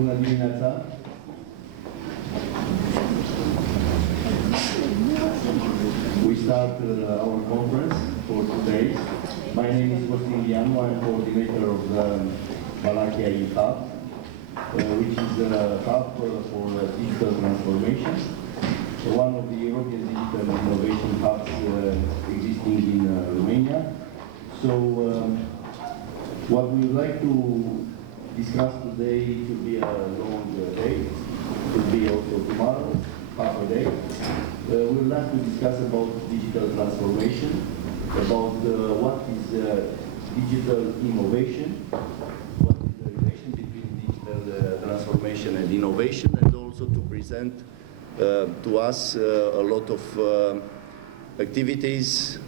Bună dimineața! We start our conference for today. My name is Costin Lianu. I'm coordinator of the Wallachia eHub, which is a hub for digital transformation, one of the European digital innovation hubs existing in Romania. So what we would like to discuss today could be a long day, could be also tomorrow, half a day. We would like to discuss about digital transformation, about what is digital innovation, what is the relation between digital transformation and innovation, and also to present to us a lot of activities,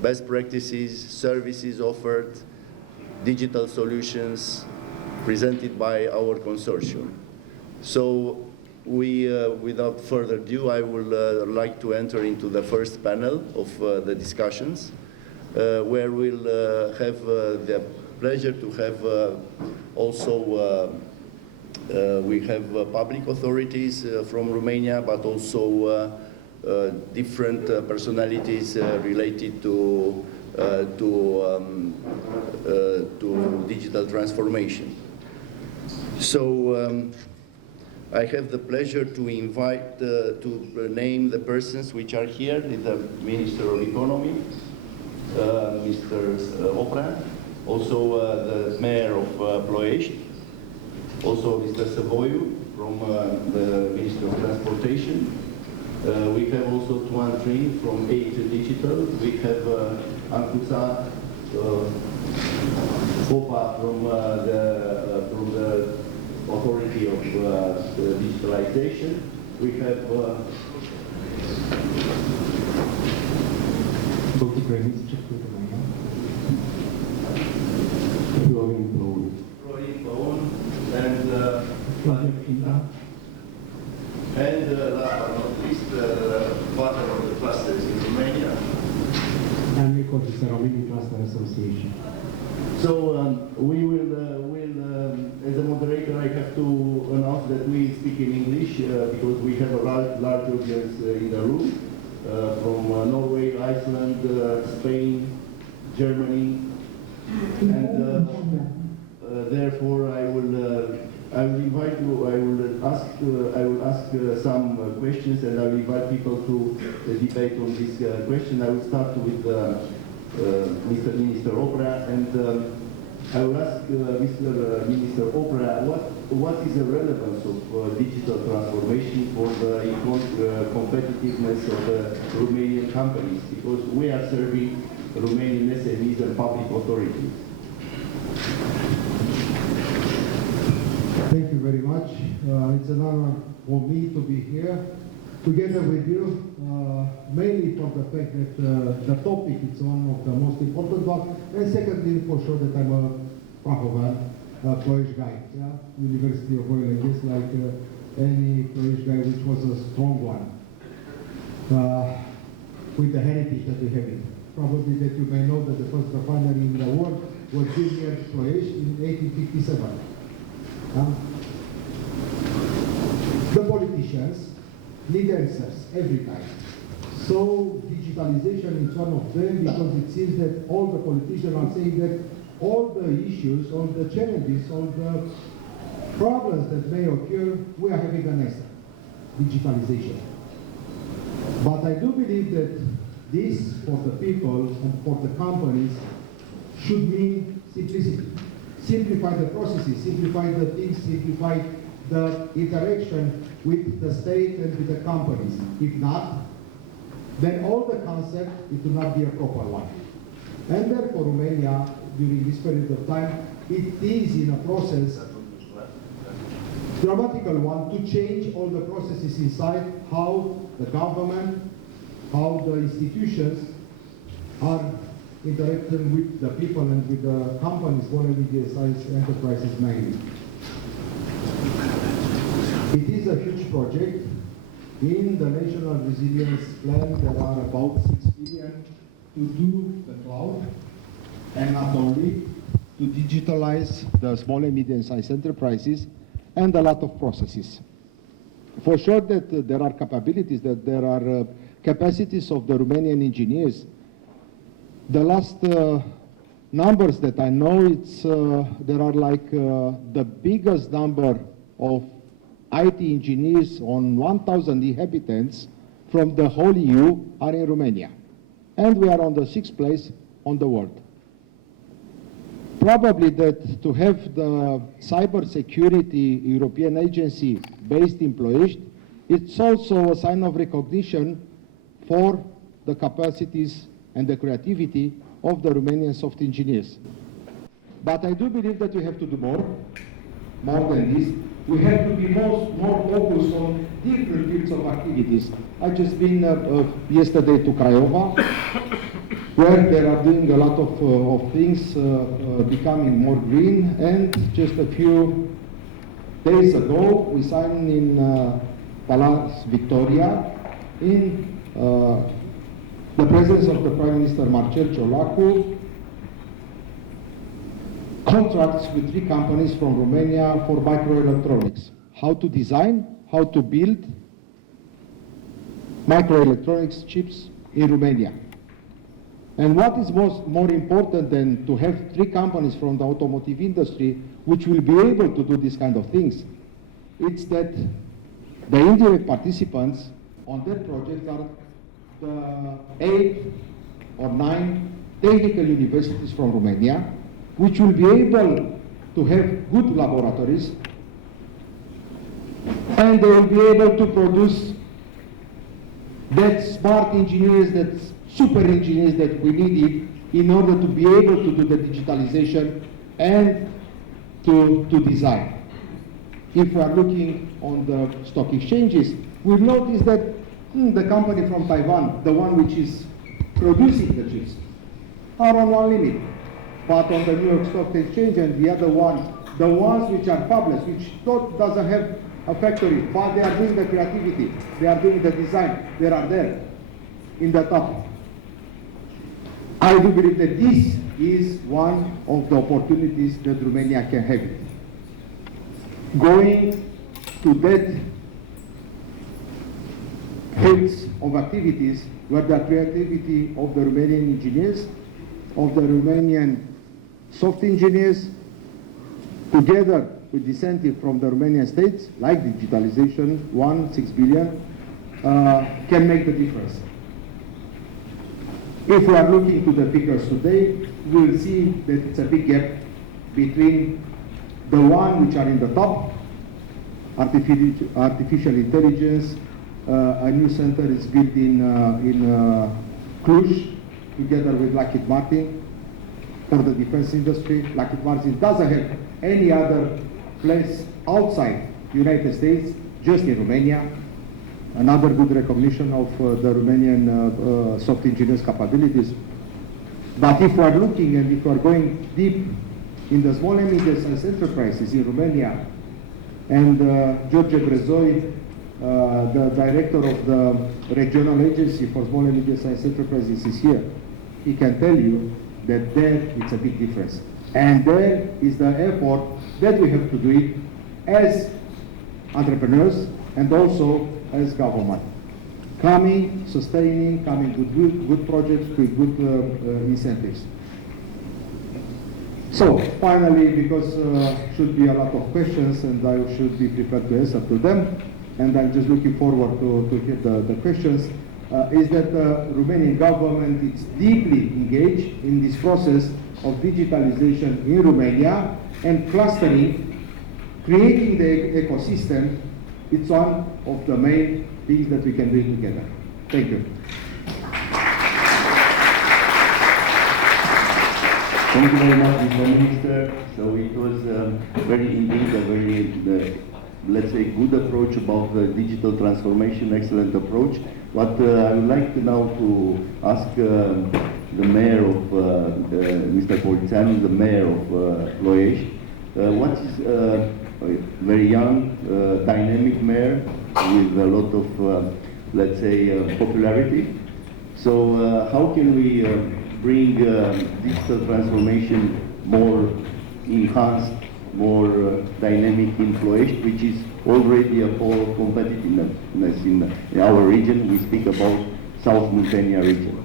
best practices, services offered, digital solutions presented by our consortium. So without further ado, I would like to enter into the first panel of the discussions, where we'll have the pleasure to have also we have public authorities from Romania, but also different personalities related to digital transformation. So I have the pleasure to invite, to name the persons which are here, the Minister of Economy, Mr. Oprea, also the Mayor of PROIECT, also Mr. Savoiu from the Ministry of Transportation. We have also Tuan Trin from Digital. We have Ancuța Popa from the Authority of Digitalization. We have and last but not least, partner of the clusters in Romania. And we call this the Romanian Cluster Association. So we will, as a moderator, I have to announce that we speak in English because we have a large audience in the room from Norway, Iceland, Spain, Germany, and therefore I will invite you. I will ask some questions, and I will invite people to debate on this question. I will start with Mr. Minister Oprea, and I will ask Mr. Minister Oprea what is the relevance of digital transformation for the competitiveness of the Romanian companies, because we are serving Romanian SMEs and public authorities. Thank you very much. It's an honor for me to be here together with you, mainly for the fact that the topic is one of the most important ones, and secondly, for sure that I'm a Prahovan, Ploiești guy, yeah? University of Oil and Gas, like any Ploiești guy, which was a strong one, with the heritage that we have it. Probably that you may know that the first refinery in the world was built near Ploiești in 1857. The politicians need answers every time. So digitalization is one of them, because it seems that all the politicians are saying that all the issues, all the challenges, all the problems that may occur, we are having an answer: digitalization. But I do believe that this, for the people and for the companies, should mean simplicity. Simplify the processes, simplify the things, simplify the interaction with the state and with the companies. If not, then all the concept, it will not be a proper one. And therefore, Romania, during this period of time, it is in a process, dramatical one, to change all the processes inside, how the government, how the institutions are interacting with the people and with the companies, small and medium-sized enterprises mainly. It is a huge project. In the National Resilience Plan, there are about 6 billion to do the cloud, and not only to digitalize the small and medium-sized enterprises, and a lot of processes. For sure that there are capabilities, that there are capacities of the Romanian engineers. The last numbers that I know, there are like the biggest number of IT engineers on 1,000 inhabitants from the whole EU are in Romania. And we are on the 6th place on the world. Probably that to have the cybersecurity European agency based in Ploiești, it's also a sign of recognition for the capacities and the creativity of the Romanian soft engineers. But I do believe that we have to do more than this. We have to be more focused on different fields of activities. I've just been yesterday to Craiova, where they are doing a lot of things, becoming more green, and just a few days ago we signed in Palace Victoria, in the presence of the Prime Minister Marcel Ciolacu, contracts with 3 companies from Romania for microelectronics. How to design, how to build microelectronics chips in Romania. And what is more important than to have 3 companies from the automotive industry which will be able to do these kind of things, it's that the indirect participants on that project are the 8 or 9 technical universities from Romania, which will be able to have good laboratories, and they will be able to produce that smart engineers, that super engineers that we needed in order to be able to do the digitalization and to design. If we are looking on the stock exchanges, we'll notice that the company from Taiwan, the one which is producing the chips, are on one limit. But on the New York Stock Exchange and the other one, the ones which are published, which doesn't have a factory, but they are doing the creativity, they are doing the design, they are there in the top. I do believe that this is one of the opportunities that Romania can have. Going to that fields of activities where the creativity of the Romanian engineers, of the Romanian soft engineers, together with incentive from the Romanian states, like digitalization, 6 billion, can make the difference. If we are looking to the figures today, we will see that it's a big gap between the one which are in the top, artificial intelligence. A new center is built in Cluj, together with Lockheed Martin, for the defense industry. Lockheed Martin doesn't have any other place outside the United States, just in Romania. Another good recognition of the Romanian soft engineers' capabilities. But if we are looking and if we are going deep in the small and medium-sized enterprises in Romania, and George Brezoi, the director of the regional agency for small and medium-sized enterprises, is here, he can tell you that there it's a big difference. And there is the effort that we have to do it as entrepreneurs and also as government. Coming, sustaining, coming with good projects, with good incentives. So, finally, because should be a lot of questions and I should be prepared to answer to them, and I'm just looking forward to hear the questions, is that the Romanian government is deeply engaged in this process of digitalization in Romania, and clustering, creating the ecosystem. It's one of the main things that we can do together. Thank you. Thank you very much, Mr. Minister. So it was indeed a very, let's say, good approach about the digital transformation, excellent approach. What I would like now to ask the mayor of, Mr. Polițanu, the mayor of Ploiești, what is a very young, dynamic mayor with a lot of, let's say, popularity. So how can we bring digital transformation more enhanced more dynamic in Ploiești, which is already a core of competitiveness in our region. We speak about South Muntenia region.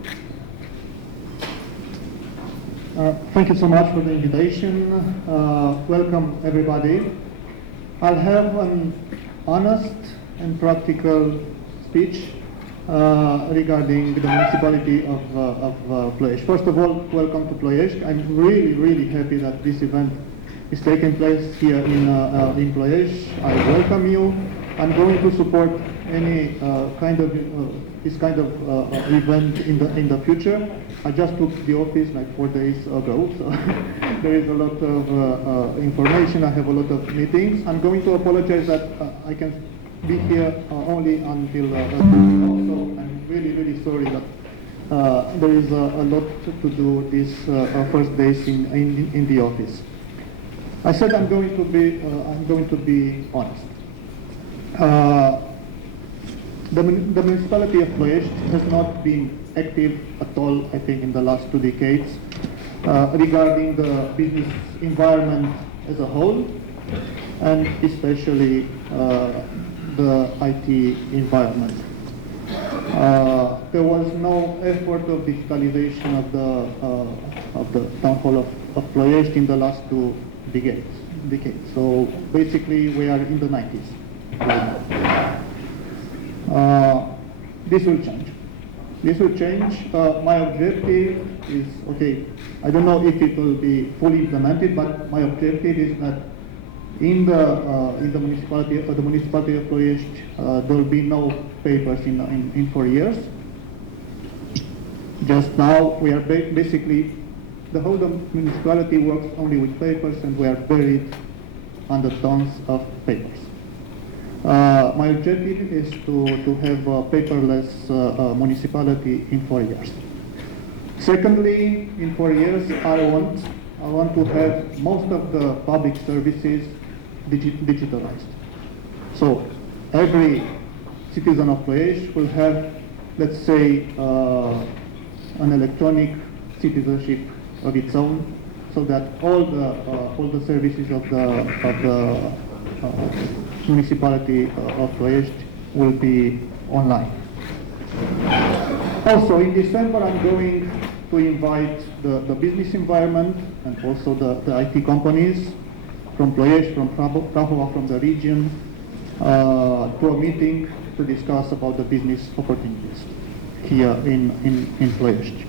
Thank you so much for the invitation. Welcome everybody. I'll have an honest and practical speech regarding the municipality of Ploiești. First of all, welcome to Ploiești. I'm really happy that this event is taking place here in Ploiești. I welcome you. I'm going to support any this kind of event in the future. I just took the office like 4 days ago, so there is a lot of information. I have a lot of meetings. I'm going to apologize that I can be here only until so I'm really sorry that there is a lot to do these first days in the office. I said I'm going to be honest. The municipality of Ploiești has not been active at all, I think, in the last 2 decades regarding the business environment as a whole, and especially the IT environment. There was no effort of digitalization of the town hall of Ploiești in the last 2 decades. So basically, we are in the 90s. This will change. This will change. My objective is, okay, I don't know if it will be fully implemented, but my objective is that in the municipality of Ploiești, there will be no papers in 4 years. Just now, we are basically, the whole municipality works only with papers, and we are buried under tons of papers. My objective is to have a paperless municipality in 4 years. Secondly, in 4 years, I want to have most of the public services digitalized. So every citizen of Ploiești will have, let's say, an electronic citizenship of its own, so that all the services of the municipality of Ploiești will be online. Also, in December, I'm going to invite the business environment and also the IT companies from Ploiești, from Prahova, from the region, to a meeting to discuss about the business opportunities here in Ploiești.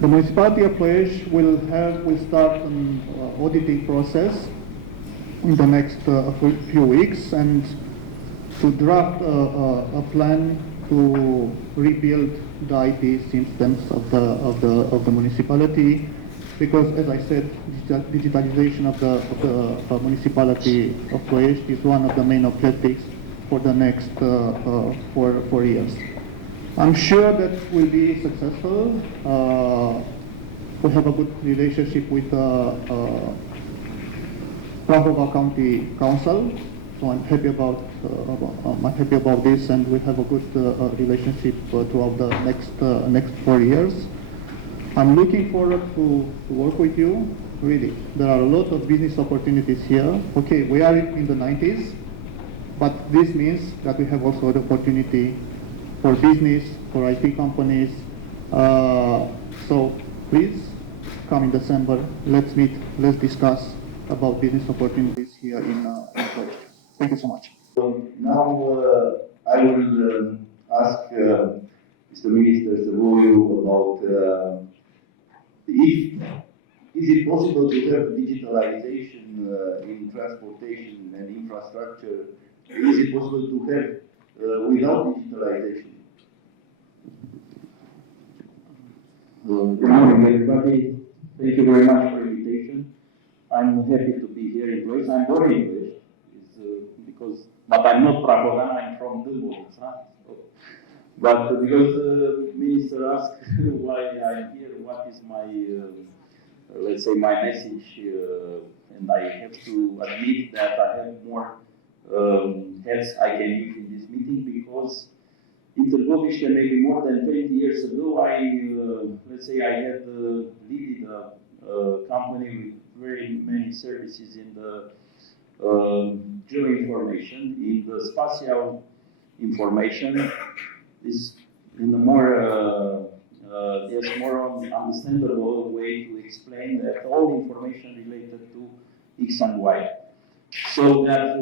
The municipality of Ploiești will start an auditing process in the next few weeks, and to draft a plan to rebuild the IT systems of the municipality, because, as I said, digitalization of the municipality of Ploiești is one of the main objectives for the next 4 years. I'm sure that we'll be successful. We have a good relationship with Prahova County Council, so I'm happy about this, and we have a good relationship throughout the next 4 years. I'm looking forward to work with you. Really, there are a lot of business opportunities here. Okay, we are in the 90s, but this means that we have also the opportunity for business, for IT companies. So please come in December. Let's meet. Let's discuss about business opportunities here in Ploiești. Thank you so much. Now I will ask Mr. Minister Săvoiu about is it possible to have digitalization in transportation and infrastructure? Is it possible to have without digitalization? Good morning, everybody. Thank you very much for the invitation. I'm happy to be here in Ploiești. I'm born in Ploiești, but I'm not Prahovan, I'm from Dâmbovița. But because the minister asked why I'm here, what is my, let's say, my message, and I have to admit that I have more heads I can use in this meeting, because in Târgoviște, maybe more than 20 years ago, let's say I had leaded company with very many services in the geoinformation, in the spatial information, is in a more understandable way to explain that all information related to X and Y. So that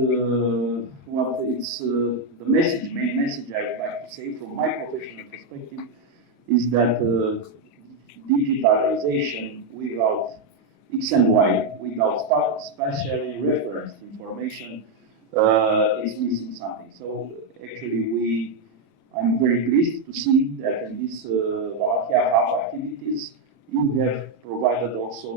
what it's the message, main message I would like to say from my professional perspective is that digitalization without X and Y, without spatially referenced information is missing something. So actually I'm very pleased to see that in this Wallachia Hub activities, you have provided also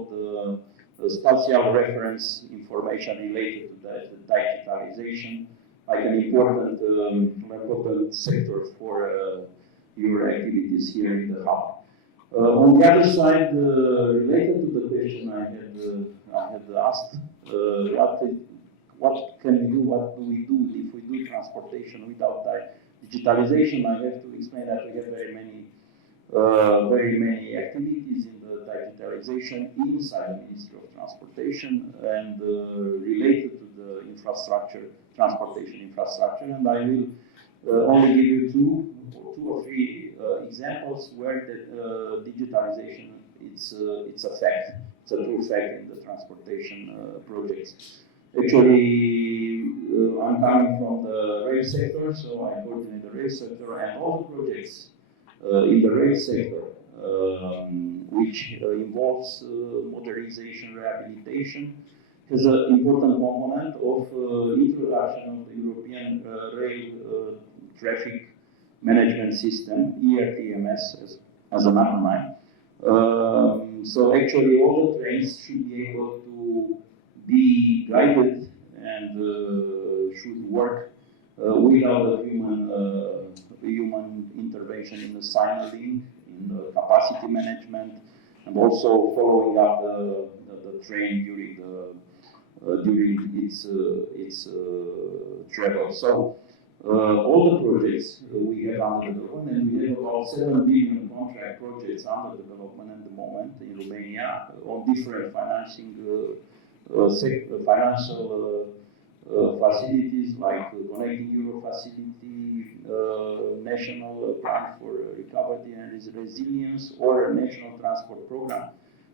the spatial reference information related to the digitalization, like an important sector for your activities here in the Hub. On the other side, related to the question I had asked, what can we do, what do we do if we do transportation without digitalization? I have to explain that we have very many activities in the digitalization inside the Ministry of Transportation and related to the infrastructure, transportation infrastructure. And I will only give you two or three examples where the digitalization it's a fact, it's a true fact in the transportation projects. Actually, I'm coming from the rail sector, so I coordinate the rail sector, and all the projects in the rail sector, which involves modernization, rehabilitation, has an important component of introduction of the European rail traffic management system, ERTMS, as an acronym. So actually, all the trains should be able to be guided and should work without a human intervention in the signaling, in the capacity management, and also following up the train during its travel. So all the projects we have under development, and we have about 7 billion contract projects under development at the moment in Romania on different financing financial facilities like Connecting Europe facility, National Plan for Recovery and Resilience, or National Transport Program.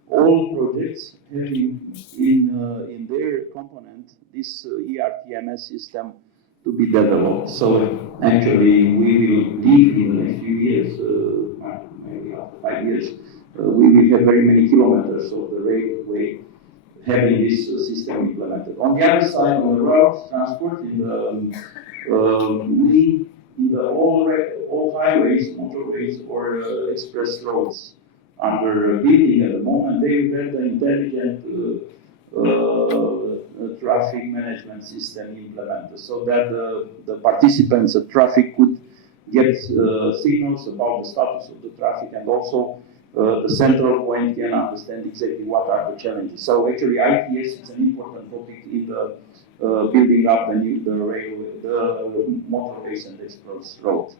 All projects have in their component this ERTMS system to be developed. So actually, we will live in the next few years, maybe after 5 years, we will have very many kilometers of the railway having this system implemented. On the other side, on the road transport, in the all highways, motorways, or express roads under building at the moment, they have the intelligent traffic management system implemented, so that the participants of traffic could get signals about the status of the traffic, and also the central point can understand exactly what are the challenges. So actually, ITS is an important topic in the building up the railway, the motorways and express roads.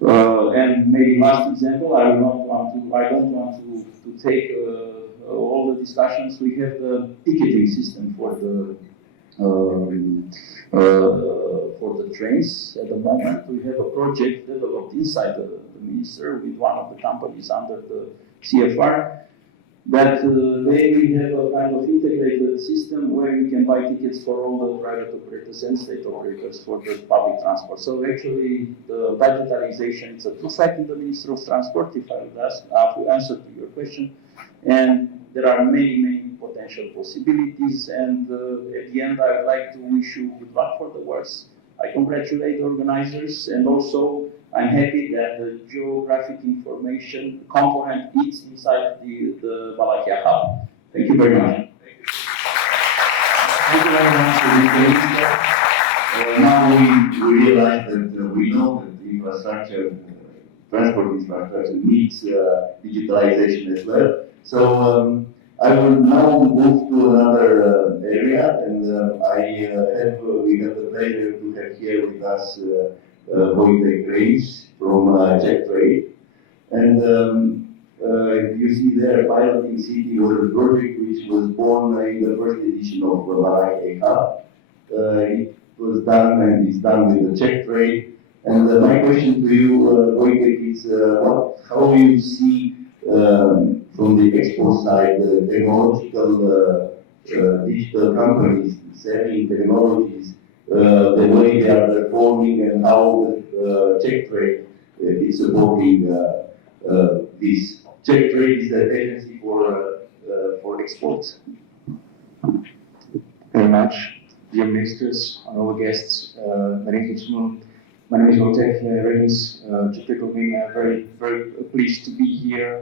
And maybe last example, I don't want to take all the discussions. We have the ticketing system for the trains at the moment. We have a project developed inside the minister with one of the companies under the CFR, that they will have a kind of integrated system where you can buy tickets for all the private operators and state operators for the public transport. So actually, the digitalization is a true fact in the Ministry of Transport, if I would answer to your question. And there are many potential possibilities. And at the end, I would like to wish you good luck for the works. I congratulate the organizers, and also I'm happy that the geographic information component is inside the Wallachia Hub. Thank you very much. Thank you very much for this data. Now we realize that we know that the infrastructure, transport infrastructure needs digitalization as well. So I will now move to another area, and we have the pleasure to have here with us Wojtek from Czech Trade. And You see there Piloting City was a project which was born in the first edition of Wallachia eHub. It was done and is done with the Czech trade. And my question to you, Wojtek, is how do you see from the export side the technological digital companies selling technologies, the way they are performing and how the Czech trade is supporting this? Czech trade is the agency for exports. Very much. Dear ministers, honorable guests, ladies and gentlemen, my name is Wojtek Redis, Czech Republic. Very, very pleased to be here.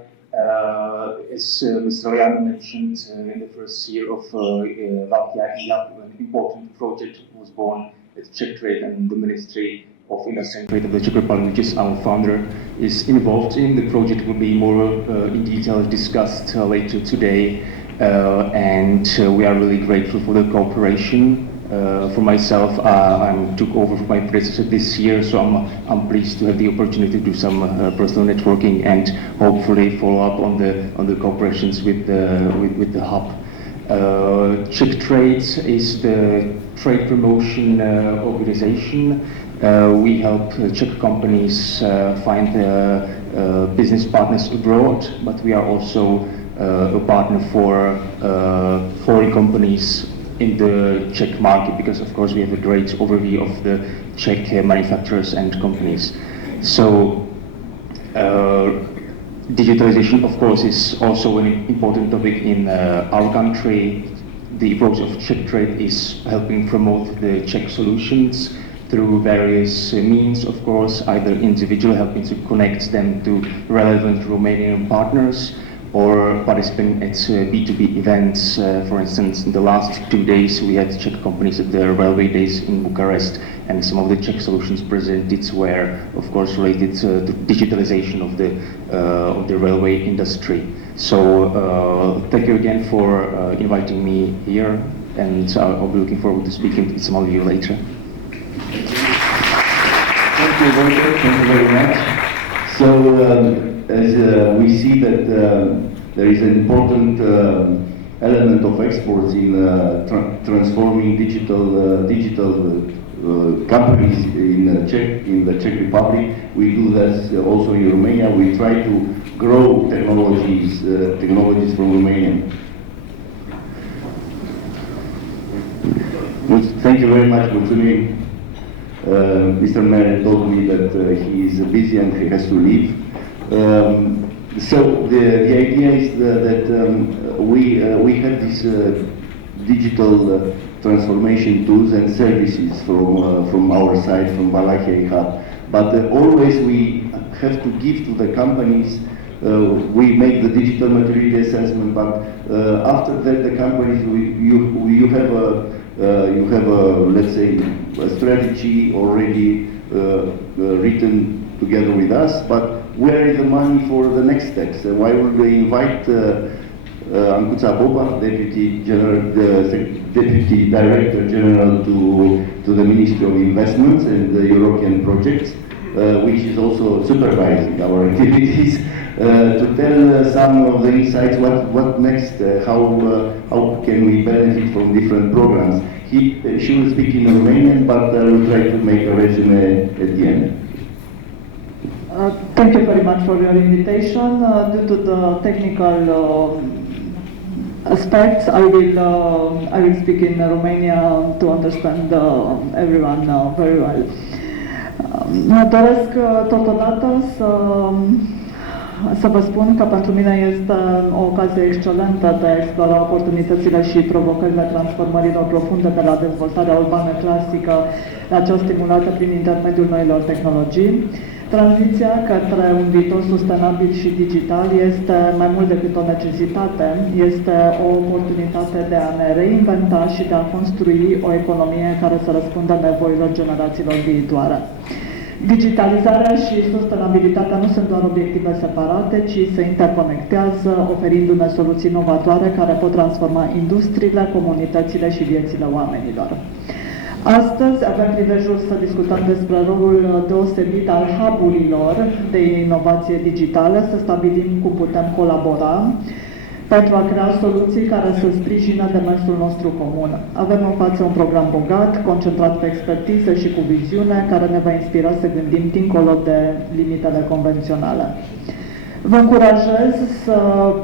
As Mr. Lian mentioned, in the first year of Wallachia eHub, an important project was born at Czech Trade, and the Ministry of Industry and Trade of the Czech Republic, which is our founder, is involved in the project. Will be more in detail discussed later today, and we are really grateful for the cooperation. For myself, I took over from my predecessor this year, so I'm pleased to have the opportunity to do some personal networking and hopefully follow up on the cooperations with the hub. Czech Trades is the trade promotion organization. We help Czech companies find business partners abroad, but we are also a partner for foreign companies in the Czech market, because of course we have a great overview of the Czech manufacturers and companies. So digitalization of course is also an important topic in our country. The approach of Czech Trade is helping promote the Czech solutions through various means, of course, either individually helping to connect them to relevant Romanian partners, or participating at B2B events. For instance, in the last 2 days we had Czech companies at the railway days in Bucharest, and some of the Czech solutions presented were of course related to the digitalization of the railway industry. So thank you again for inviting me here, and I'll be looking forward to speaking to some of you later. Thank you, Wojtek. Thank you very much. So as we see that there is an important element of exports in transforming digital companies in the Czech Republic. We do this also in Romania. We try to grow technologies from Romania. Thank you very much, Mulțumim. Mr. Mayor told me that he is busy and he has to leave. So the idea is that we have these digital transformation tools and services from our side, from Wallachia eHub. But always we have to give to the companies. We make the digital maturity assessment, but after that the companies you have a let's say a strategy already written together with us, but where is the money for the next steps? Why would we invite Ancuța Boba, Deputy Director General to the Ministry of Investments and the European projects, which is also supervising our activities, to tell some of the insights, what next, how can we benefit from different programs. She will speak in Romanian, but I will try to make a resume at the end. Thank you very much for your invitation. Due to the technical aspects, I will speak in Romania to understand everyone very well. Doresc totodată să vă spun că pentru mine este o ocazie excelentă de a explora oportunitățile și provocările transformărilor profunde de la dezvoltarea urbană clasică la cea stimulată prin intermediul noilor tehnologii. Tranziția către un viitor sustenabil și digital este mai mult decât o necesitate, este o oportunitate de a ne reinventa și de a construi o economie care să răspundă nevoilor generațiilor viitoare. Digitalizarea și sustenabilitatea nu sunt doar obiective separate, ci se interconectează, oferindu-ne soluții inovatoare care pot transforma industriile, comunitățile și viețile oamenilor. Astăzi avem prilejul să discutăm despre rolul deosebit al hub-urilor de inovație digitală, să stabilim cum putem colabora pentru a crea soluții care să sprijină demersul nostru comun. Avem în față un program bogat, concentrat pe expertiză și cu viziune, care ne va inspira să gândim dincolo de limitele convenționale. Vă încurajez să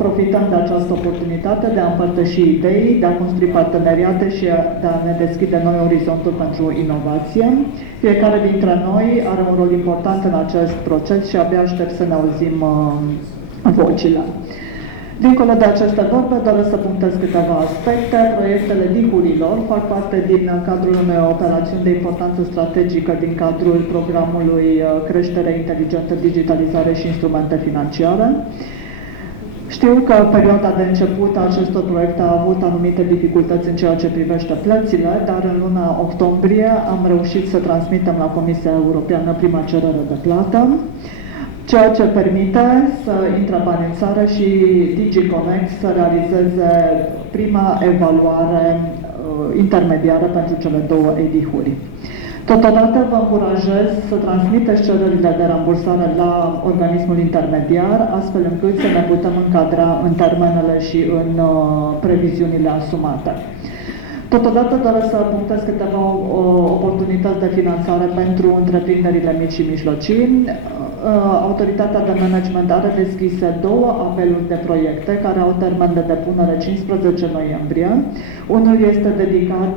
profităm de această oportunitate de a împărtăși idei, de a construi parteneriate și de a ne deschide noi orizonturi pentru inovație. Fiecare dintre noi are un rol important în acest proces și abia aștept să ne auzim vocile. Dincolo de aceste vorbe, doresc să punctez câteva aspecte. Proiectele DIC-urilor fac parte din cadrul unei operațiuni de importanță strategică din cadrul programului Creștere Inteligentă, Digitalizare și Instrumente Financiare. Știu că perioada de început a acestor proiecte a avut anumite dificultăți în ceea ce privește plățile, dar în luna octombrie am reușit să transmitem la Comisia Europeană prima cerere de plată, ceea ce permite să intre bani în țară și DigiConnect să realizeze prima evaluare intermediară pentru cele două EDIH-uri. Totodată vă încurajez să transmiteți cererile de rambursare la organismul intermediar, astfel încât să ne putem încadra în termenele și în previziunile asumate. Totodată doresc să punctez câteva oportunități de finanțare pentru întreprinderile mici și mijlocii. Autoritatea de management are deschise două apeluri de proiecte care au termen de depunere 15 noiembrie. Unul este dedicat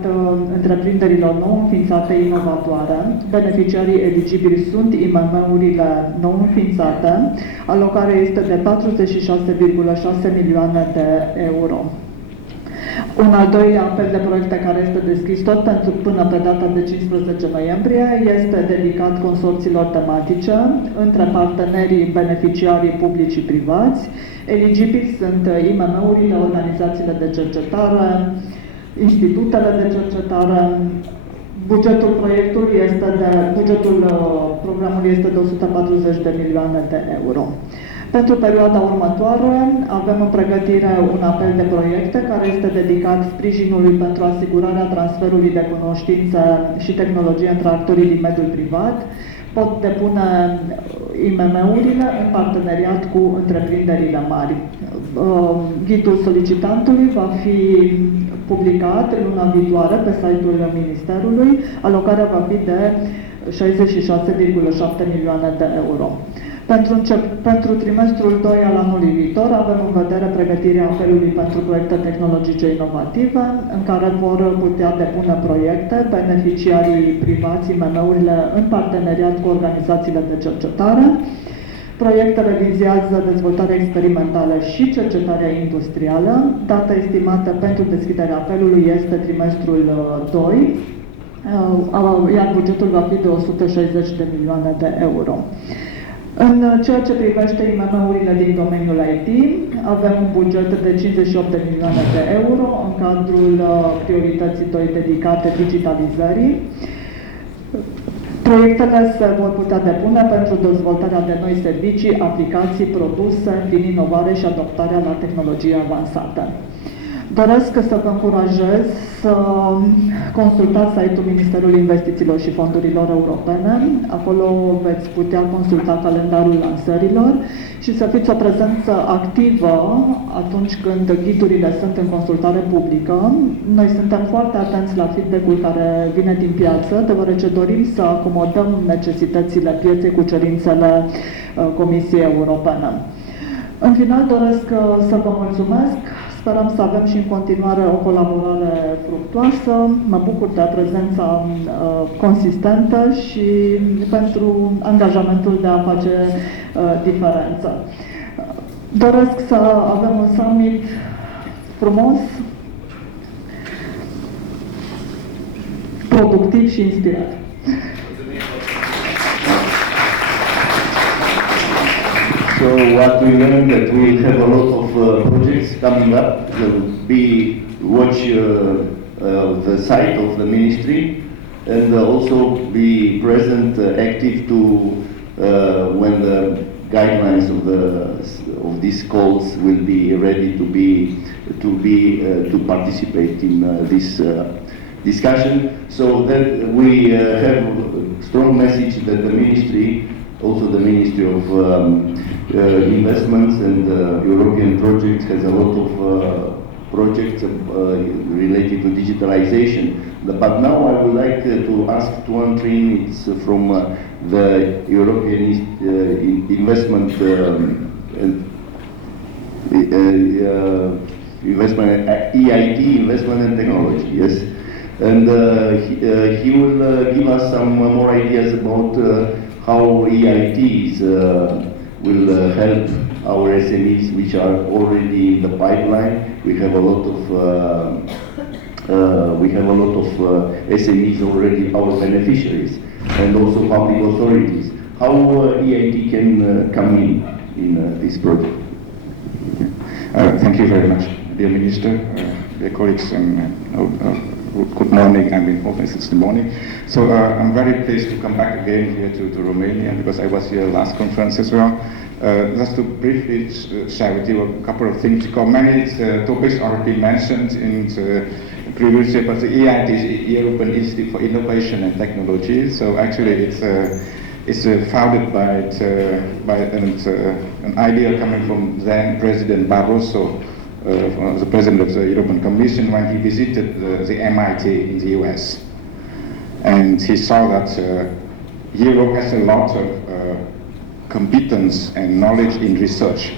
întreprinderilor nou înființate inovatoare. Beneficiarii eligibili sunt IMM-urile nou înființate. Alocarea este de 46,6 milioane de euro. Un al doilea apel de proiecte care este deschis tot până pe data de 15 noiembrie este dedicat consorțiilor tematice între partenerii beneficiarii publici și privați. Eligibili sunt IMM-urile, organizațiile de cercetare, institutele de cercetare. Bugetul programului este de 140 de milioane de euro. Pentru perioada următoare avem în pregătire un apel de proiecte care este dedicat sprijinului pentru asigurarea transferului de cunoștințe și tehnologie între actorii din mediul privat. Pot depune IMM-urile în parteneriat cu întreprinderile mari. Ghidul solicitantului va fi publicat în luna viitoare pe site-ul Ministerului. Alocarea va fi de 66,7 milioane de euro. Pentru trimestrul 2 al anului viitor avem în vedere pregătirea apelului pentru proiecte tehnologice inovative, în care vor putea depune proiecte beneficiarii privați, IMM-urile, în parteneriat cu organizațiile de cercetare. Proiectele vizează dezvoltarea experimentală și cercetarea industrială. Data estimată pentru deschiderea apelului este trimestrul 2, iar bugetul va fi de 160 de milioane de euro. În ceea ce privește IMM-urile din domeniul IT, avem un buget de 58 de milioane de euro în cadrul priorității 2 dedicate digitalizării. Proiectele se vor putea depune pentru dezvoltarea de noi servicii, aplicații, produse prin inovare și adoptarea la tehnologie avansată. Doresc să vă încurajez să consultați site-ul Ministerului Investițiilor și Fondurilor Europene. Acolo veți putea consulta calendarul lansărilor și să fiți o prezență activă atunci când ghidurile sunt în consultare publică. Noi suntem foarte atenți la feedback-ul care vine din piață, deoarece dorim să acomodăm necesitățile pieței cu cerințele Comisiei Europene. În final, doresc să vă mulțumesc. Sperăm să avem și în continuare o colaborare fructuoasă. Mă bucur de prezența consistentă și pentru angajamentul de a face diferență. Doresc să avem un summit frumos, productiv și inspirat. So what we learned that we have a lot of projects coming up. Watch the site of the ministry and also be present, active to when the guidelines of these calls will be ready to participate in this discussion. So that we have a strong message that the ministry, also the Ministry of Investments and European projects, has a lot of projects related to digitalization. But now I would like to ask Tuan Trin, it's from the European Investment EIT, Investment and Technology, yes. And he will give us some more ideas about how EITs will help our SMEs, which are already in the pipeline. We have a lot of SMEs already, our beneficiaries, and also public authorities. How EIT can come in this project? Thank you very much, dear Minister, dear colleagues, and good morning. I'm in office this morning. So I'm very pleased to come back again here to Romania, because I was here last conference as well. Just to briefly share with you a couple of things, because many topics already mentioned in the previous year, but the EIT is European Institute for Innovation and Technology. So actually it's founded by an idea coming from then President Barroso, the President of the European Commission, when he visited the MIT in the US. And he saw that Europe has a lot of competence and knowledge in research,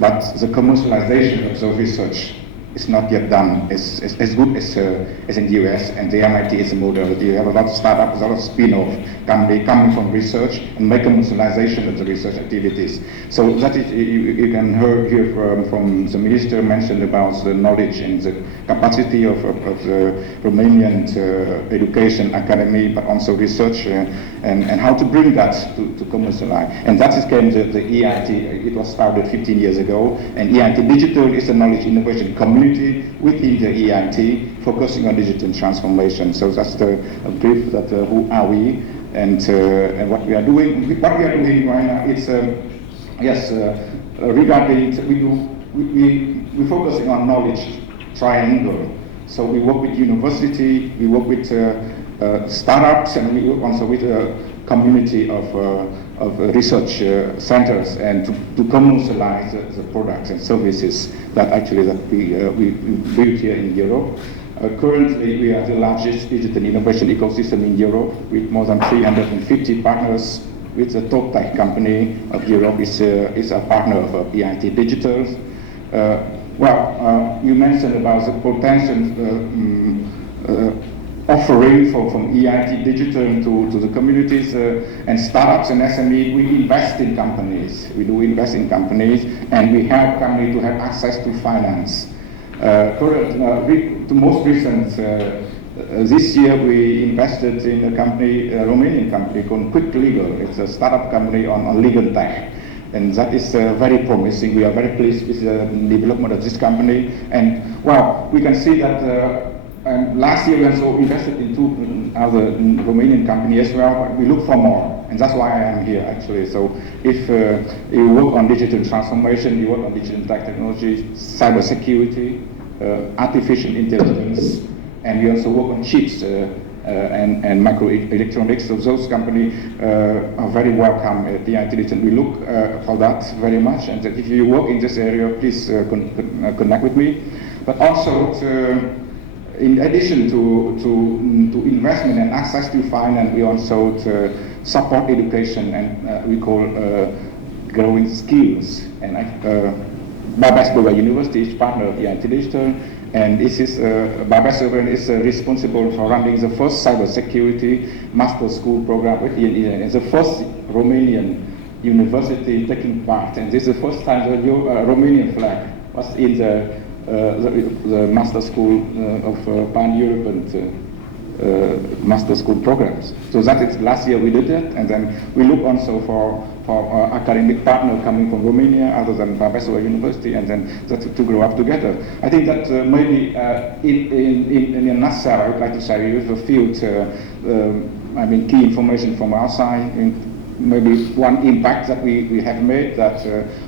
but the commercialization of the research is not yet done as good as in the US, and the MIT is a model. You have a lot of startups, a lot of spin-off companies coming from research and make commercialization of the research activities. So that is, you can hear from the minister mentioned about the knowledge and the capacity of the Romanian education academy, but also research and how to bring that to commercialize. And that is came the EIT. It was started 15 years ago, and EIT Digital is a knowledge innovation community within the EIT, focusing on digital transformation. So that's the brief that who are we and what we are doing. What we are doing right now is regarding we focusing on knowledge triangle. So we work with university, we work with startups, and we work also with a community of research centers, and to commercialize the products and services that actually we build here in Europe. Currently, we are the largest digital innovation ecosystem in Europe, with more than 350 partners. With the top tech company of Europe is a partner of EIT Digital. You mentioned about the potential offering from EIT Digital to the communities and startups and SME. We invest in companies. We do invest in companies, and we help companies to have access to finance. The most recent, this year we invested in a company, a Romanian company called Quick Legal. It's a startup company on legal tech. And that is very promising. We are very pleased with the development of this company. And we can see that last year we also invested in two other Romanian companies as well, but we look for more. And that's why I am here actually. So if you work on digital transformation, you work on digital technology, cybersecurity, artificial intelligence, and we also work on chips and microelectronics. So those companies are very welcome at the EIT, and we look for that very much. And if you work in this area, please connect with me. But also, in addition to investment and access to finance, we also support education, and we call growing skills. And Barbara University is partner of EIT Digital, and this is Barbara is responsible for running the first cybersecurity master school program with EIT. It's the first Romanian university taking part, and this is the first time the Romanian flag was in the master school of pan-European master school programs. So that is last year we did that, and then we look also for academic partner coming from Romania other than Barbara University, and then to grow up together. I think that maybe in a nutshell, I would like to share with you a few key information from our side. Maybe one impact that we have made, that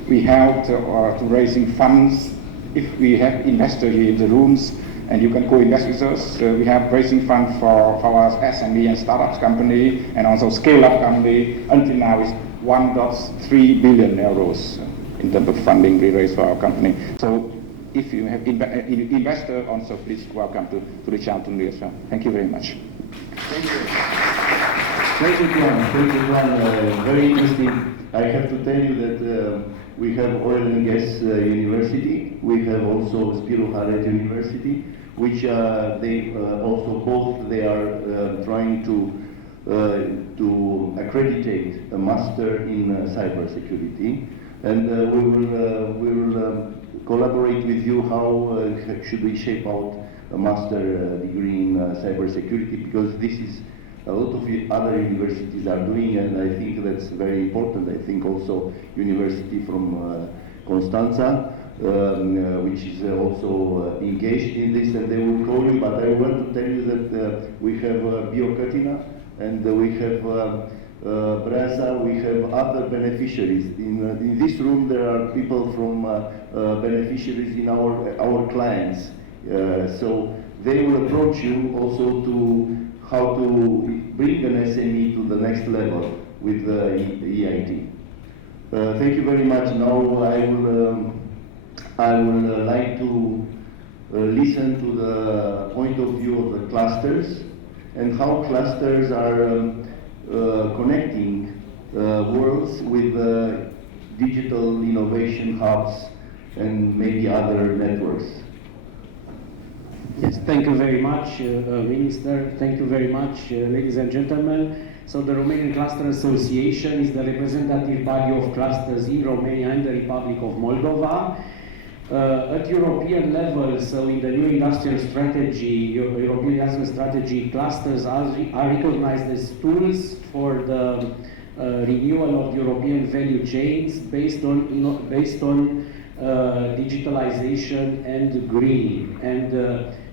we helped to raising funds. If we have investors here in the rooms, and you can co-invest with us. We have raising fund for our SME and startups company, and also scale-up company. Until now, it's 1.3 billion euros in terms of funding we raised for our company. So if you have investor, also please welcome to reach out to me as well. Thank you very much. Thank you. Thank you, Juan. Thank you, Juan. Very interesting. I have to tell you that we have Oil and Gas University. We have also Spiru Haret University, which they also both they are trying to accreditate a master in cybersecurity, and we will collaborate with you how should we shape out a master degree in cybersecurity, because this is a lot of other universities are doing, and I think that's very important. I think also University from Constanța, which is also engaged in this, and they will call you, but I want to tell you that we have Biocatina, and we have Breaza, we have other beneficiaries. In this room there are people from beneficiaries in our clients. So they will approach you also to how to bring an SME to the next level with the EIT. Thank you very much. Now I would like to listen to the point of view of the clusters and how clusters are connecting worlds with digital innovation hubs and maybe other networks. Yes, thank you very much, Minister. Thank you very much, ladies and gentlemen. So the Romanian Cluster Association is the representative body of clusters in Romania and the Republic of Moldova. At European level, so in the new industrial strategy, European industrial strategy, clusters are recognized as tools for the renewal of European value chains based on digitalization and greening. And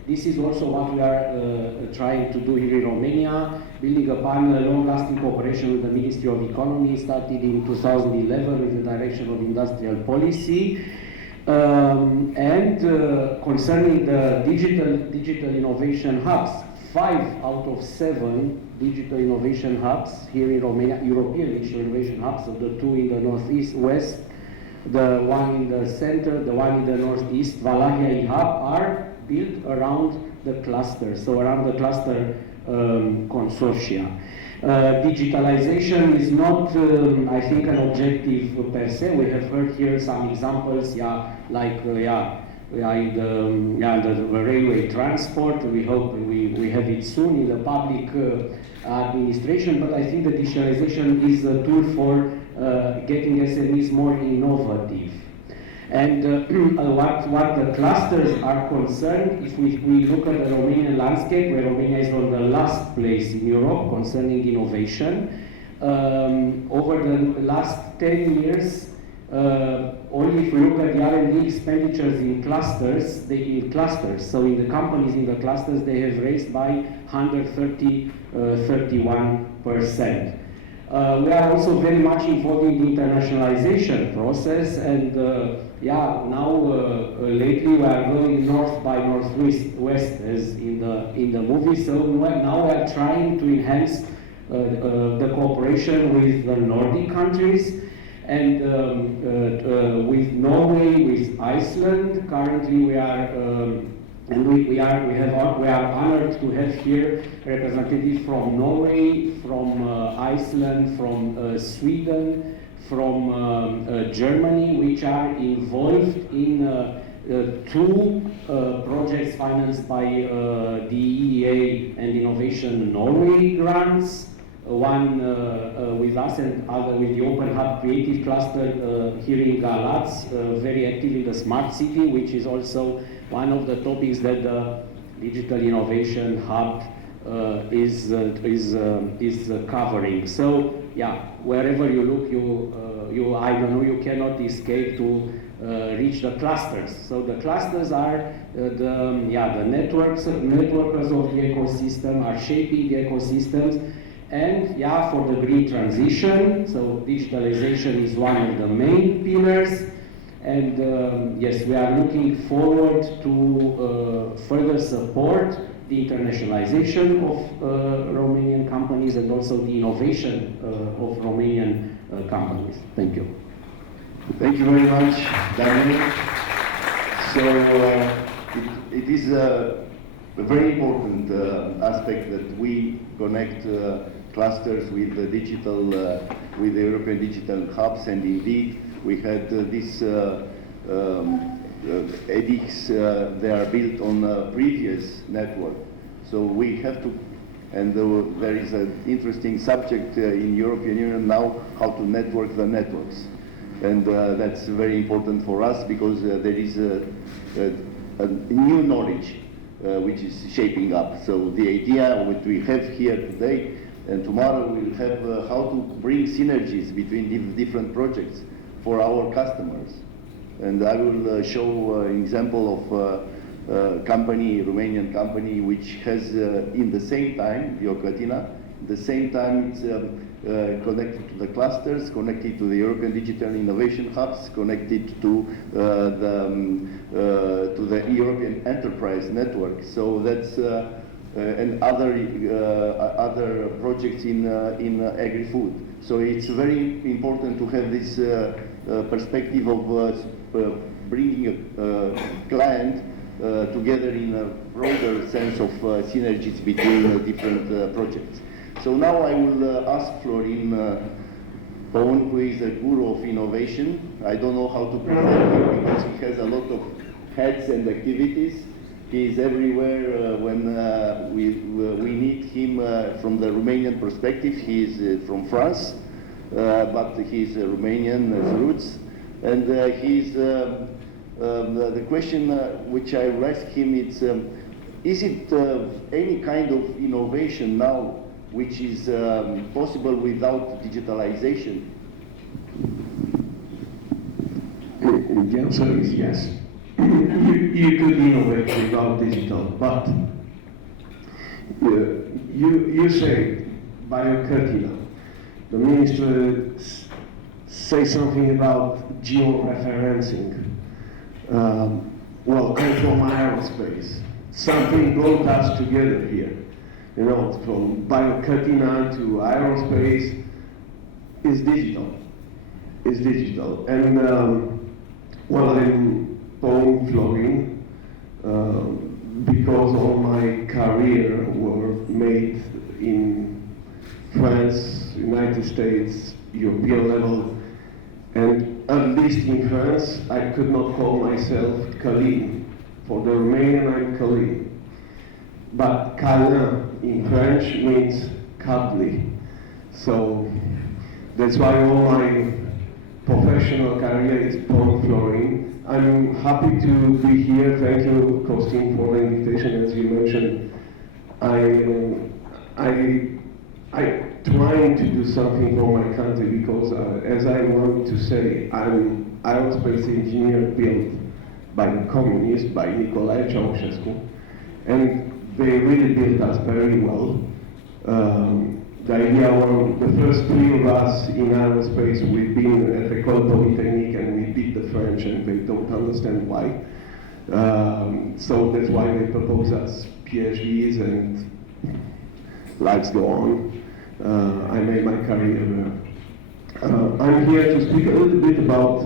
this is also what we are trying to do here in Romania, building upon a long-lasting cooperation with the Ministry of Economy, started in 2011 with the direction of industrial policy. Concerning the digital innovation hubs, 5 out of 7 digital innovation hubs here in Romania, European digital innovation hubs, so the 2 in the northeast, west, the 1 in the center, the 1 in the northeast, Wallachia eHub, are built around the cluster, so around the cluster consortia. Digitalization is not, I think, an objective per se. We have heard here some examples, like the railway transport. We hope we have it soon in the public administration, but I think the digitalization is a tool for getting SMEs more innovative. And what the clusters are concerned, if we look at the Romanian landscape, where Romania is on the last place in Europe concerning innovation, over the last 10 years, only if we look at the R&D expenditures in clusters, so in the companies in the clusters, they have raised by 131%. We are also very much involved in the internationalization process, and now lately we are going north by northwest as in the movie. So now we are trying to enhance the cooperation with the Nordic countries and with Norway, with Iceland. Currently we are. We are honored to have here representatives from Norway, from Iceland, from Sweden, from Germany, which are involved in 2 projects financed by the EEA and Innovation Norway grants. One with us and other with the Open Hub Creative Cluster here in Galați, very active in the Smart City, which is also one of the topics that the Digital Innovation Hub is covering. So wherever you look, you cannot escape to reach the clusters. So the clusters are the networkers of the ecosystem, are shaping the ecosystems. And for the green transition, so digitalization is one of the main pillars. And yes, we are looking forward to further support the internationalization of Romanian companies and also the innovation of Romanian companies. Thank you. Thank you very much, Daniel. So it is a very important aspect that we connect clusters with the digital, with the European digital hubs, and indeed we had this edX, they are built on a previous network. So we have to, and there is an interesting subject in European Union now, how to network the networks. And that's very important for us because there is a new knowledge which is shaping up. So the idea which we have here today and tomorrow we'll have how to bring synergies between different projects for our customers. And I will show an example of a company, Romanian company, which has in the same time, Biocatina, at the same time it's connected to the clusters, connected to the European Digital Innovation Hubs, connected to the European Enterprise Network. So that's and other projects in agri-food. So it's very important to have this perspective of bringing a client together in a broader sense of synergies between different projects. So now I will ask Florin Păun, who is a guru of innovation. I don't know how to present him because he has a lot of hats and activities. He is everywhere when we need him from the Romanian perspective. He is from France, but he is Romanian as roots. And he's, the question which I will ask him is it any kind of innovation now which is possible without digitalization? The answer is yes. You could innovate without digital, but you say Biocatina. The minister say something about georeferencing. Well, I'm from aerospace. Something brought us together here. You know, from Biocatina to aerospace is digital. Is digital. And well, I'm Florin, because all my career were made in France, United States, European level, and at least in France, I could not call myself Călin. For the Romanian, I'm Călin. But Câlin in French means cuddly. So that's why all my professional career is Florin. I'm happy to be here. Thank you, Costin, for the invitation. As you mentioned, I trying to do something for my country because, as I want to say, I'm aerospace engineer built by the communists, by Nicolae Ceausescu, and they really built us very well. The idea was the first three of us in aerospace, we've been at École Polytechnique and we beat the French and they don't understand why. So that's why they propose us PhDs and lives go on. I made my career there. I'm here to speak a little bit about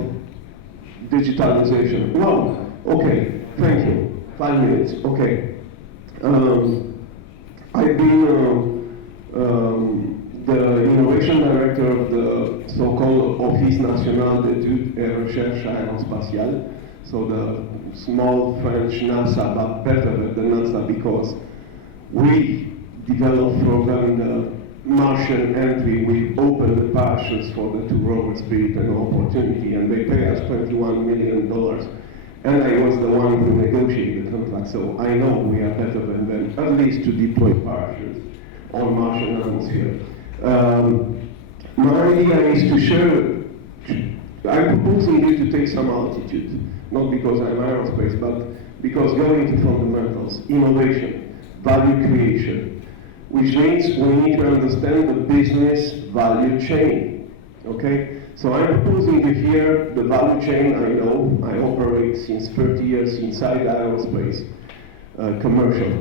digitalization. Wow, okay, thank you. 5 minutes, okay. I've been the innovation director of the so-called Office National d'études et recherche aérospatiale, so the small French NASA, but better than NASA because we developed from the Martian entry. We opened the parachutes for the two rovers, Spirit and Opportunity, and they pay us $21 million. And I was the one who negotiated the contract, so I know we are better than them, at least to deploy parachutes on Martian atmosphere. My idea is to share, I'm proposing you to take some altitude, not because I'm aerospace, but because going to fundamentals, innovation, value creation, which means we need to understand the business value chain, okay? So I'm proposing here the value chain. I know I operate since 30 years inside aerospace, commercial,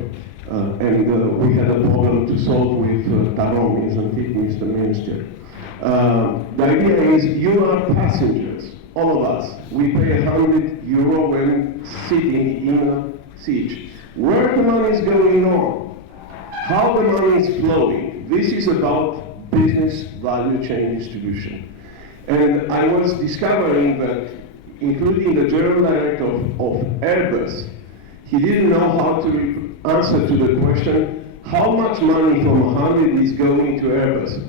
and we had a problem to solve with Tarom, isn't it, Mr. Minister? The idea is you are passengers, all of us. We pay €100 when sitting in a seat. Where the money is going on, how the money is flowing, this is about business value chain distribution. And I was discovering that, including the general director of Airbus, he didn't know how to answer to the question, how much money from 100 is going to Airbus?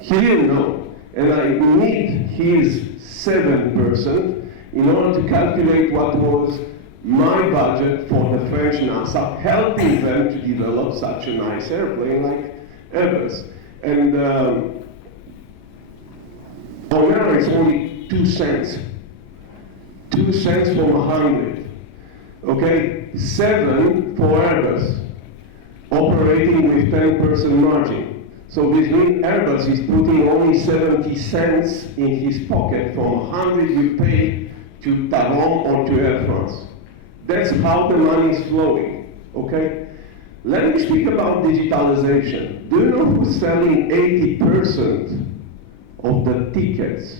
He didn't know. And I need his 7% in order to calculate what was my budget for the French NASA, helping them to develop such a nice airplane like Airbus. And on average, it's only 2 cents. 2 cents from 100. Okay, 7 for Airbus, operating with 10% margin. So this means Airbus is putting only 70 cents in his pocket from 100 you pay to Tarom or to Air France. That's how the money is flowing, okay? Let me speak about digitalization. Do you know who's selling 80% of the tickets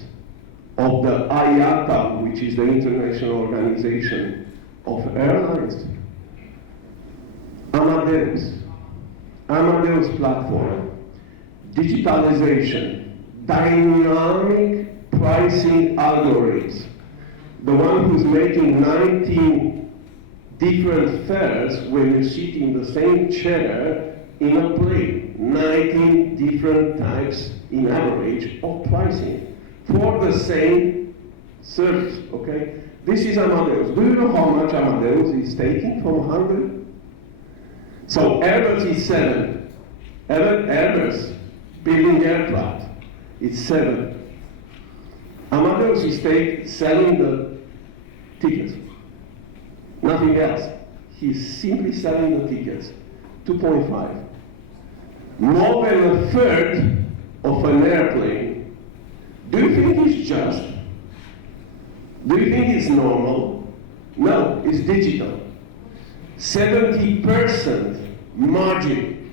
of the IATA, which is the international organization of airlines? Amadeus. Amadeus platform. Digitalization. Dynamic pricing algorithms. The one who's making 19 different fares when you sit in the same chair in a plane. 19 different types in average of pricing for the same service, okay? This is Amadeus. Do you know how much Amadeus is taking from 100? So Airbus is 7. Airbus building aircraft, it's 7. Amadeus is selling the tickets. Nothing else. He's simply selling the tickets. 2.5. More than a third of an airplane. Do you think it's just? Do you think it's normal? No, it's digital. 70% margin.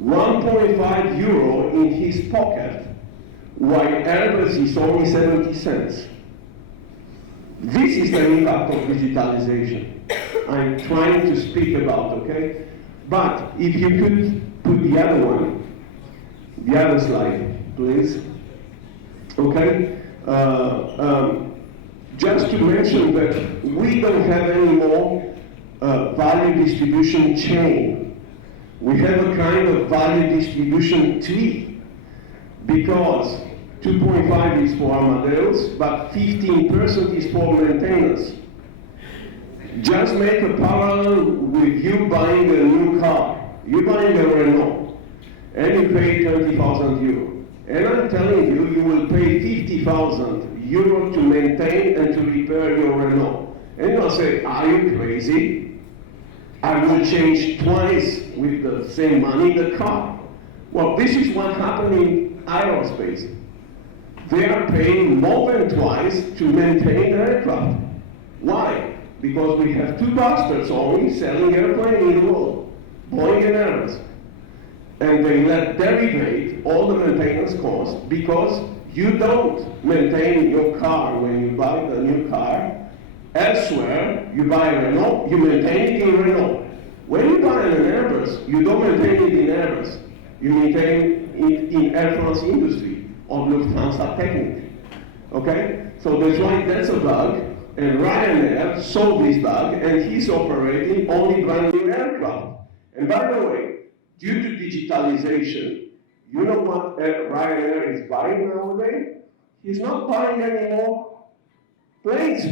€1.5 in his pocket, while Airbus is only 70 cents. This is the impact of digitalization I'm trying to speak about, okay? But if you could put the other one, the other slide, please. Okay? Just to mention that we don't have any more value distribution chain. We have a kind of value distribution tree, because 2.5 is for Amadeus, but 15% is for maintenance. Just make a parallel with you buying a new car. You're buying a Renault, and you pay €20,000. And I'm telling you, you will pay €50,000 to maintain and to repair your Renault. And you'll say, are you crazy? I will change twice with the same money the car. Well, this is what happened in aerospace. They are paying more than twice to maintain the aircraft. Why? Because we have 2 bastards only selling airplanes in the world, Boeing and Airbus. And they let derivate all the maintenance costs, because you don't maintain your car when you buy the new car. Elsewhere, you buy a Renault, you maintain it in Renault. When you buy an Airbus, you don't maintain it in Airbus. You maintain it in Air France Industry or Lufthansa Technik. Okay? So that's why that's a bug, and Ryanair solved this bug, and he's operating only brand new aircraft. And by the way, due to digitalization, you know what Ryanair is buying nowadays? He's not buying any more planes.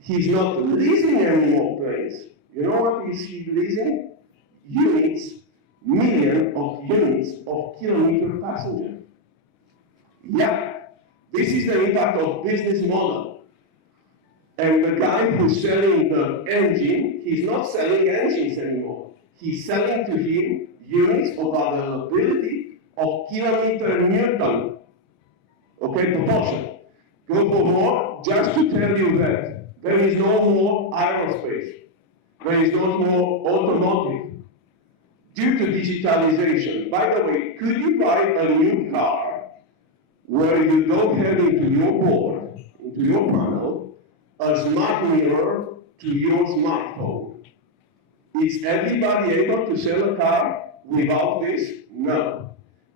He's not leasing any more planes. You know what is he leasing? Units, millions of units of kilometer passenger. Yeah, this is the impact of business model. And the guy who's selling the engine, he's not selling engines anymore. He's selling to him units of availability of kilometer newton Okay, proportion. Go for more, just to tell you that there is no more aerospace. There is no more automotive. Due to digitalization, by the way, could you buy a new car where you don't have into your board, into your panel, a smart mirror to your smartphone? Is everybody able to sell a car without this? No.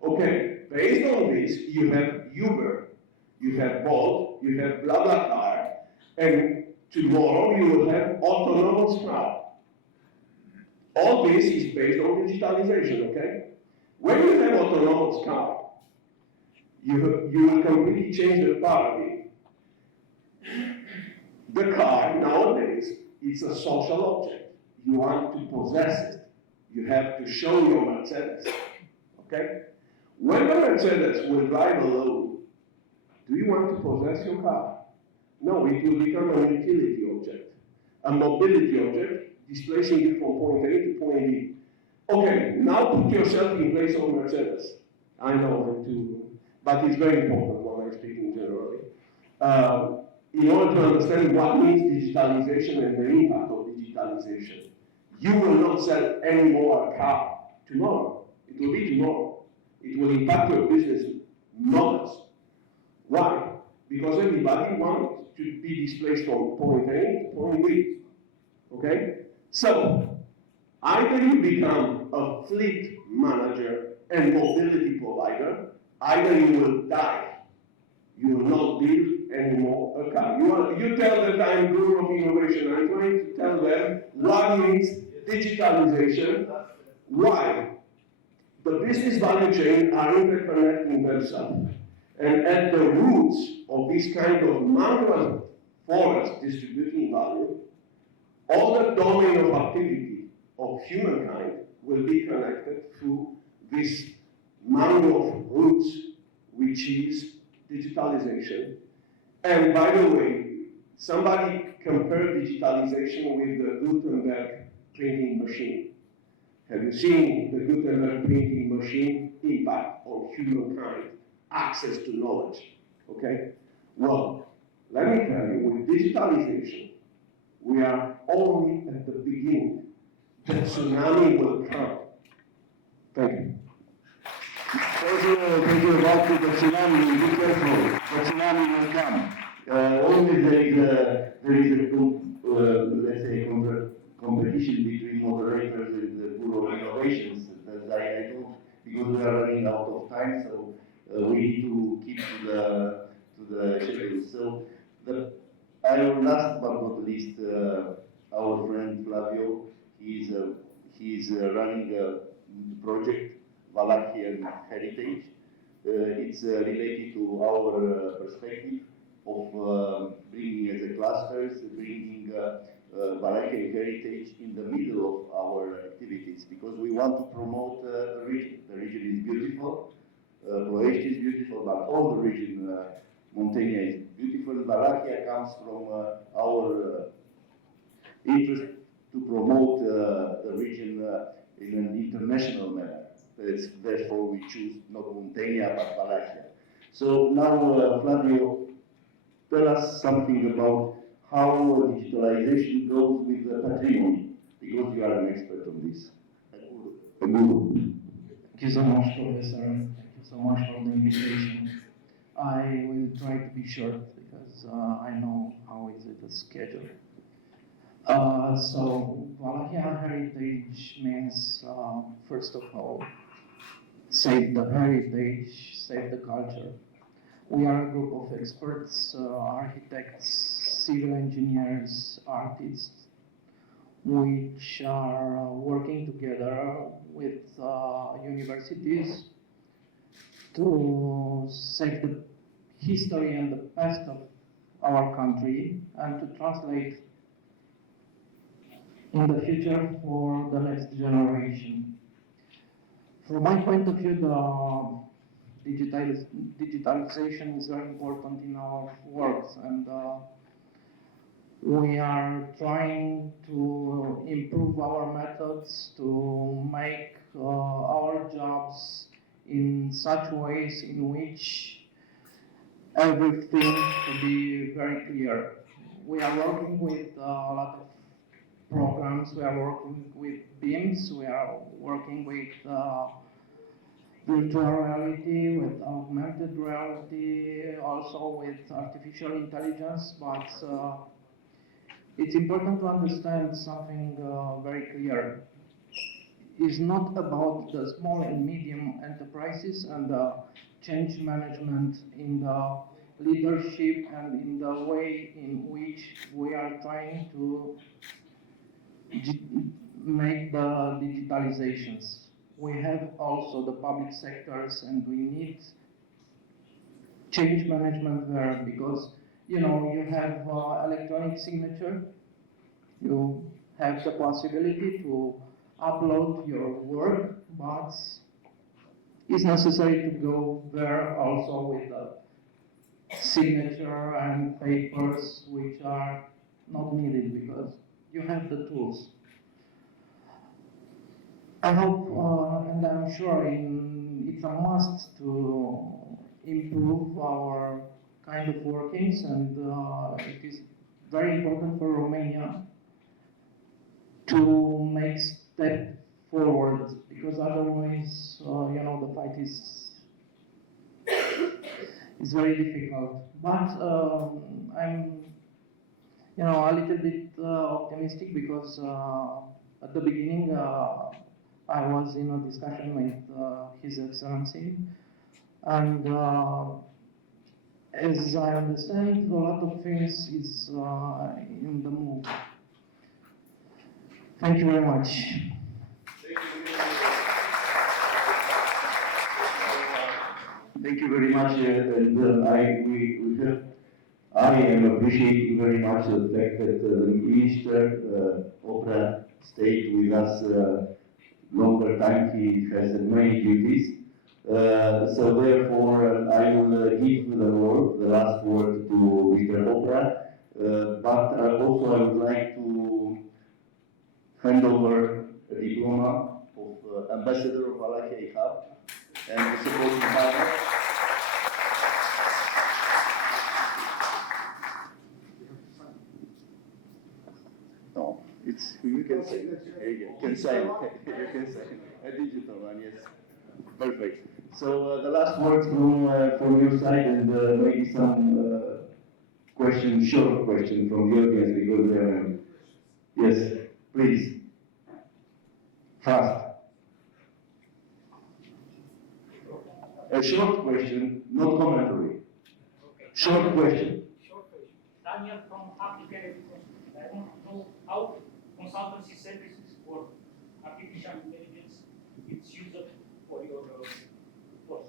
Okay, based on this, you have Uber, you have Bolt, you have BlaBlaCar, and tomorrow you will have autonomous car. All this is based on digitalization, okay? When you have autonomous car, you will completely change the paradigm. The car nowadays, it's a social object. You want to possess it. You have to show your Mercedes, okay? When the Mercedes will drive alone, do you want to possess your car? No, it will become an utility object, a mobility object, displacing you from point A to point B. Okay, now put yourself in place of Mercedes. I know too, but it's very important when I'm speaking generally. In order to understand what means digitalization and the impact of digitalization, you will not sell any more a car tomorrow. It will be tomorrow. It will impact your business models. Why? Because everybody wants to be displaced from point A to point B. Okay? So, either you become a fleet manager and mobility provider, either you will die. You will not build anymore a car. You tell that I'm Guru of Innovation. I'm trying to tell them what means digitalization, why the business value chain are interconnecting themselves. And at the roots of this kind of manual forest distributing value, all the domain of activity of humankind will be connected through this manual of roots, which is digitalization. And by the way, somebody compared digitalization with the Gutenberg printing machine. Have you seen the Gutenberg printing machine impact on humankind, access to knowledge? Okay? Well, let me tell you, with digitalization, we are only at the beginning. The tsunami will come. Thank you. Thank you about the tsunami. Be careful. The tsunami will come. Always there is a let's say competition between moderators and the Bureau of Innovations. That I don't, because we are running out of time, so we need to keep to the schedule. So last but not least, our friend Flavio, he's running a project, Wallachia Heritage. It's related to our perspective of bringing as a clusters, bringing Wallachia heritage in the middle of our activities, because we want to promote the region. The region is beautiful, PROIECT is beautiful, but all the region, Muntenia is beautiful. Wallachia comes from our interest to promote the region in an international manner. Therefore, we choose not Muntenia but Wallachia. So now, Flavio, tell us something about how digitalization goes with the patrimony, because you are an expert on this. Thank you so much, Professor. Thank you so much for the invitation. I will try to be short because I know how is it the schedule. So, Wallachia heritage means, first of all, save the heritage, save the culture. We are a group of experts, architects, civil engineers, artists, which are working together with universities to save the history and the past of our country and to translate in the future for the next generation. From my point of view, the digitalization is very important in our work, and we are trying to improve our methods to make our jobs in such ways in which everything to be very clear. We are working with a lot of programs. We are working with BIMs. We are working with virtual reality, with augmented reality, also with artificial intelligence. But it's important to understand something very clear. It's not about the small and medium enterprises and the change management in the leadership and in the way in which we are trying to make the digitalizations. We have also the public sectors, and we need change management there because, you know, you have electronic signature, you have the possibility to upload your work, but it's necessary to go there also with a signature and papers which are not needed because you have the tools. I hope and I'm sure it's a must to improve our kind of workings, and it is very important for Romania to make step forward, because otherwise, you know, the fight is very difficult. But I'm, you know, a little bit optimistic because at the beginning I was in a discussion with His Excellency, and as I understand, a lot of things is in the move. Thank you very much. Thank you very much, and I am appreciating very much the fact that the Minister Opera stayed with us longer time. He has many duties. So therefore, I will give the last word to Mr. Opera, but also I would like to hand over a diploma of Ambassador of Wallachia eHub and the supporting partner. No, it's, you can say, you can say, you can say, a digital one, yes. Perfect. So the last words from your side, and maybe some short question from the audience, because yes, please, fast. A short question, not commentary. Short question. Daniel from Application. I want to know how consultancy services work. Artificial intelligence, it's used for your course.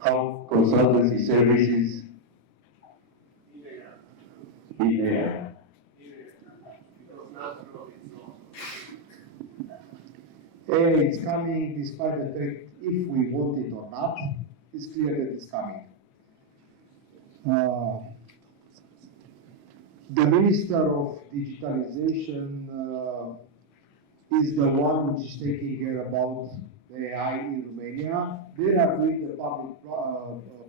How consultancy services in AI. AI is coming despite the fact if we want it or not, it's clear that it's coming. The Minister of Digitalization is the one which is taking care about the AI in Romania. They are doing the public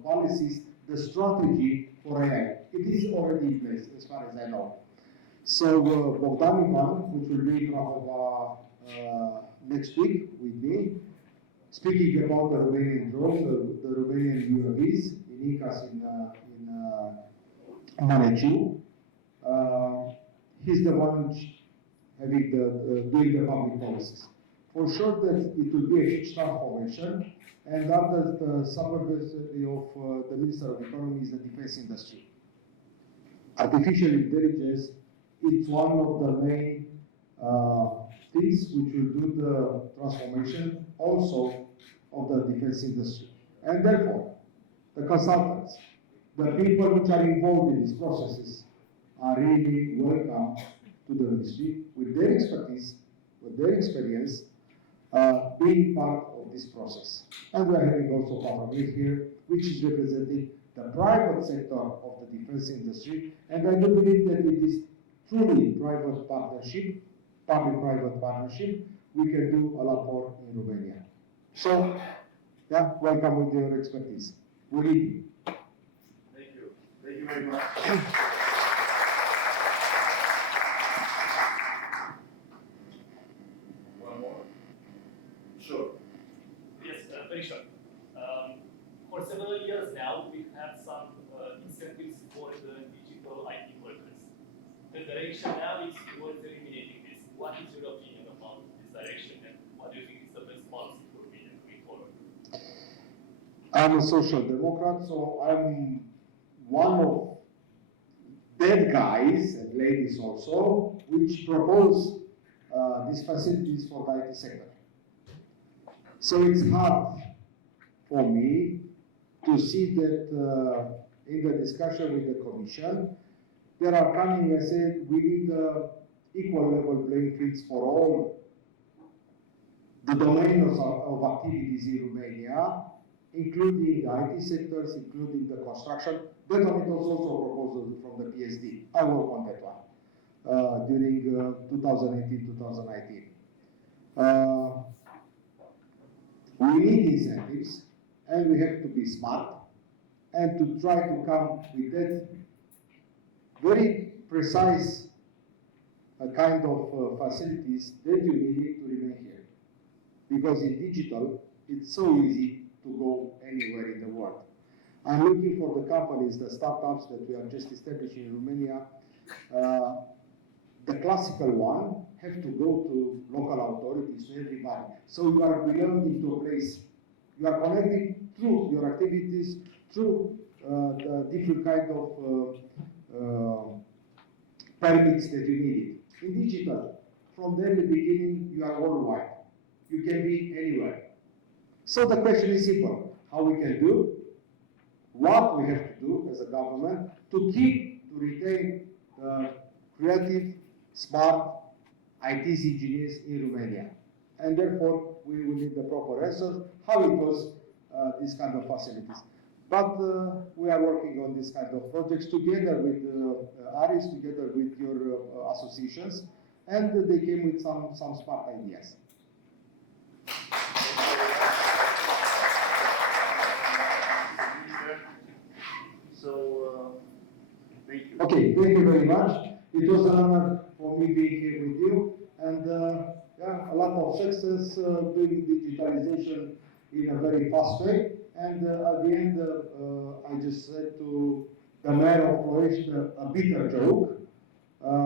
policies, the strategy for AI. It is already in place, as far as I know. So Bogdan Ivan, which will be from next week with me, speaking about the Romanian drones, the Romanian UAVs in ICAS in Maneciu. He's the one having doing the public policies. For sure that it will be a huge transformation, and under the supervisory of the Minister of Economy is the defense industry. Artificial intelligence is one of the main things which will do the transformation also of the defense industry. And therefore, the consultants, the people which are involved in these processes are really welcome to the ministry with their expertise, with their experience, being part of this process. And we are having also Conferința here, which is representing the private sector of the defense industry. And I do believe that it is truly private partnership, public-private partnership, we can do a lot more in Romania. So, yeah, welcome with your expertise. We need you. you very much. One more? Sure. Yes, very short. For several years now, we've had some incentives for the digital IT workers. The direction now is towards eliminating this. What is your opinion about this direction, and what do you think is the best policy for Romania moving forward? I'm a social democrat, so I'm one of that guys and ladies also, which propose these facilities for the IT sector. So it's hard for me to see that in the discussion with the Commission, there are coming and saying we need equal level playing fields for all the domains of activities in Romania, including the IT sectors, including the construction. That one, it was also a proposal from the PSD. I worked on that one during 2018-2019. We need incentives, and we have to be smart, and to try to come with that very precise kind of facilities that you need to remain here. Because in digital, it's so easy to go anywhere in the world. I'm looking for the companies, the startups that we are just establishing in Romania. The classical one have to go to local authorities, to everybody. So you are belonging to a place. You are connected through your activities, through the different kind of permits that you need. In digital, from the very beginning, you are worldwide. You can be anywhere. So the question is simple: how we can do, what we have to do as a government to retain the creative, smart IT engineers in Romania. And therefore, we will need the proper answer, how it was this kind of facilities. But we are working on this kind of projects together with ARIS, together with your associations, and they came with some smart ideas. So, thank you. Okay, thank you very much. It was an honor for me being here with you, and yeah, a lot of success doing digitalization in a very fast way. And at the end, I just said to the mayor of PROIECT a bitter joke,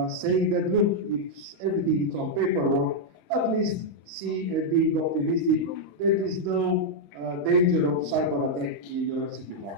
saying that look, if everything is on paperwork, at least see being optimistic. There is no danger of cyber attack in your city hall.